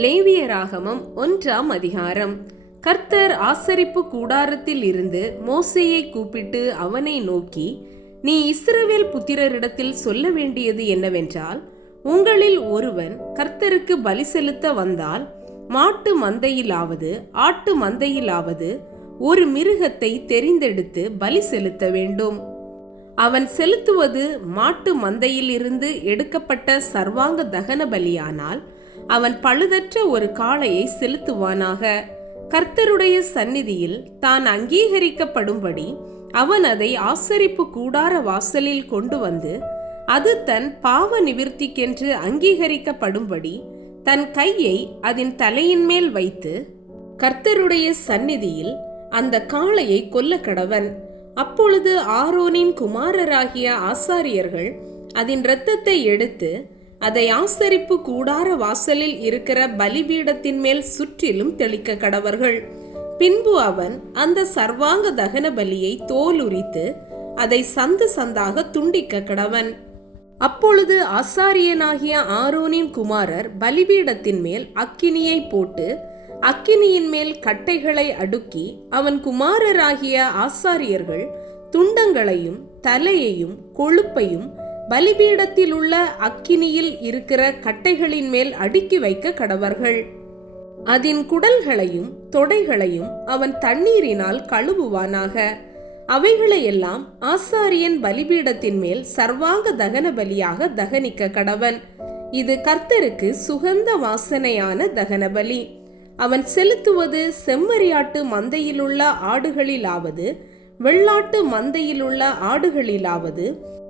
லேவியராகமம் 1ஆம் அதிகாரம். கர்த்தர் ஆசரிப்பு கூடாரத்தில் இருந்து மோசேயை கூப்பிட்டு அவனை நோக்கி, நீ இஸ்ரவேல் புத்திரரிடத்தில் சொல்ல வேண்டியது என்னவென்றால், உங்களில் ஒருவன் கர்த்தருக்கு பலி செலுத்த வந்தால், மாட்டு மந்தையிலாவது ஆட்டு மந்தையிலாவது ஒரு மிருகத்தை தெரிந்தெடுத்து பலி செலுத்த வேண்டும். அவன் செலுத்துவது மாட்டு மந்தையில் இருந்து எடுக்கப்பட்ட சர்வாங்க தகன பலியானால் அவன் பழுதற்ற ஒரு காளையை செலுத்துவானாக. கர்த்தருடைய சந்நிதியில் தான் அங்கீகரிக்கப்படும்படி அவன் அதை ஆசரிப்பு கூடார வாசலில் கொண்டு வந்து, அது தன் பாவ நிவிர்த்திக்கென்று அங்கீகரிக்கப்படும்படி தன் கையை அதன் தலையின் மேல் வைத்து கர்த்தருடைய சந்நிதியில் அந்த காளையை கொல்ல கடவன். அப்பொழுது ஆரோனின் குமாரராகிய ஆசாரியர்கள் அதன் இரத்தத்தை எடுத்து அதை ஆசரிப்பு கூடார வாசலில் இருக்கிற பலிபீடத்தின் மேல் சுற்றிலும் தெளிக்க கடவர்கள். பின்பு அவன் அந்த சர்வாங்க தகன பலியை தோல் உரித்து அதை சந்து சந்தாக துண்டிக்க கடவன். அப்பொழுது ஆசாரியனாகிய ஆரோனின் குமாரர் பலிபீடத்தின் மேல் அக்கினியை போட்டு அக்கினியின் மேல் கட்டைகளை அடுக்கி, அவன் குமாரராகிய ஆசாரியர்கள் துண்டங்களையும் தலையையும் கொழுப்பையும் பலிபீடத்தில் உள்ள அக்கினியில் இருக்கிற கட்டைகளின் மேல் அடுக்கி வைக்க கடவர்கள். அதன் குடல்களையும் தொடைகளையும் அவன் தண்ணீரினால் கழுவுவானாக. அவைகளையெல்லாம் ஆசாரியன் பலிபீடத்தின் மேல் சர்வாங்க தகன பலியாக தகனிக்க கடவன். இது கர்த்தருக்கு சுகந்த வாசனையான தகன பலி. அவன் செலுத்துவது செம்மறியாட்டு மந்தையிலுள்ள ஆடுகளிலாவது வெள்ளாட்டு மந்தையிலுள்ள ஆடுகளிலாவது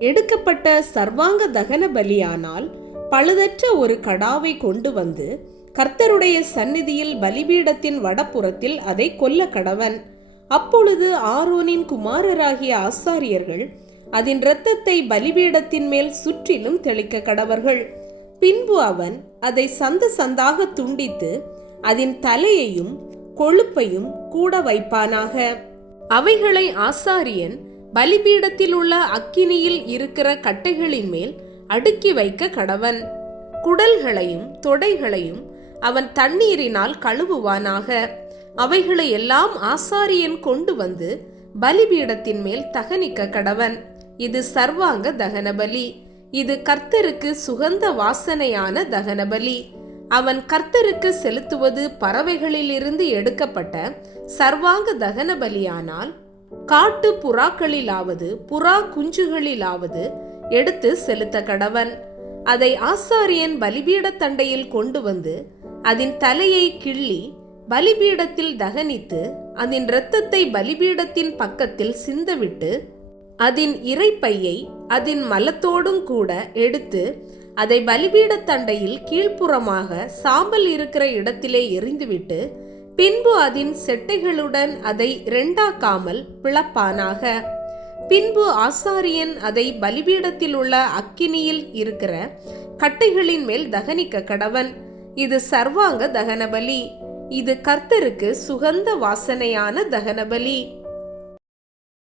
எடுக்கப்பட்ட சர்வாங்க தகன பலியானால் பழுதற்ற ஒரு கடாவை கொண்டு வந்து கர்த்தருடைய சந்நிதியில் பலிபீடத்தின் வடப்புறத்தில் அதை கொல்ல கடவன். அப்பொழுது ஆரோனின் குமாரராகிய ஆசாரியர்கள் அதன் இரத்தத்தை பலிபீடத்தின் மேல் சுற்றிலும் தெளிக்க கடவர்கள். பின்பு அவன் அதை சந்து சந்தாக துண்டித்து அதன் தலையையும் கொழுப்பையும் கூட வைப்பானாக. அவைகளை ஆசாரியன் பலிபீடத்தில் உள்ள அக்கினியில் இருக்கிற கட்டைகளின் மேல் அடுக்கி வைக்க கடவன். குடல்களையும் தொடைகளையும் அவன் தண்ணீரினால் கழுவுவானாக. அவைகளை எல்லாம் ஆசாரியன் கொண்டு வந்து பலிபீடத்தின் மேல் தகனிக்க கடவன். இது சர்வாங்க தகன பலி. இது கர்த்தருக்கு சுகந்த வாசனையான தகன பலி. அவன் கர்த்தருக்கு செலுத்துவது பறவைகளிலிருந்து எடுக்கப்பட்ட சர்வாங்க தகன பலியானால் காட்டு புறாக்களிலாவது புறா குஞ்சுகளிலாவது எடுத்து செலுத்த கடவன். அதை ஆசாரியன் பலிபீட தண்டையில் கொண்டு வந்து அதன் தலையை கிள்ளி பலிபீடத்தில் தகனித்து அதன் இரத்தத்தை பலிபீடத்தின் பக்கத்தில் சிந்தவிட்டு அதன் இறைப்பையை அதன் மலத்தோடும் கூட எடுத்து அதை பலிபீட தண்டையில் கீழ்ப்புறமாக சாம்பல் இருக்கிற இடத்திலே எறிந்துவிட்டு, பின்பு அதன் செட்டைகளுடன் அதை இரண்டாக்காமல் பிளப்பானாக. பின்பு ஆசாரியன் அதை பலிபீடத்தில் உள்ள அக்கினியில் இருக்கிற கட்டைகளின் மேல் தகனிக்க கடவன். இது சர்வாங்க தகன பலி. இது கர்த்தருக்கு சுகந்த வாசனையான தகன பலி.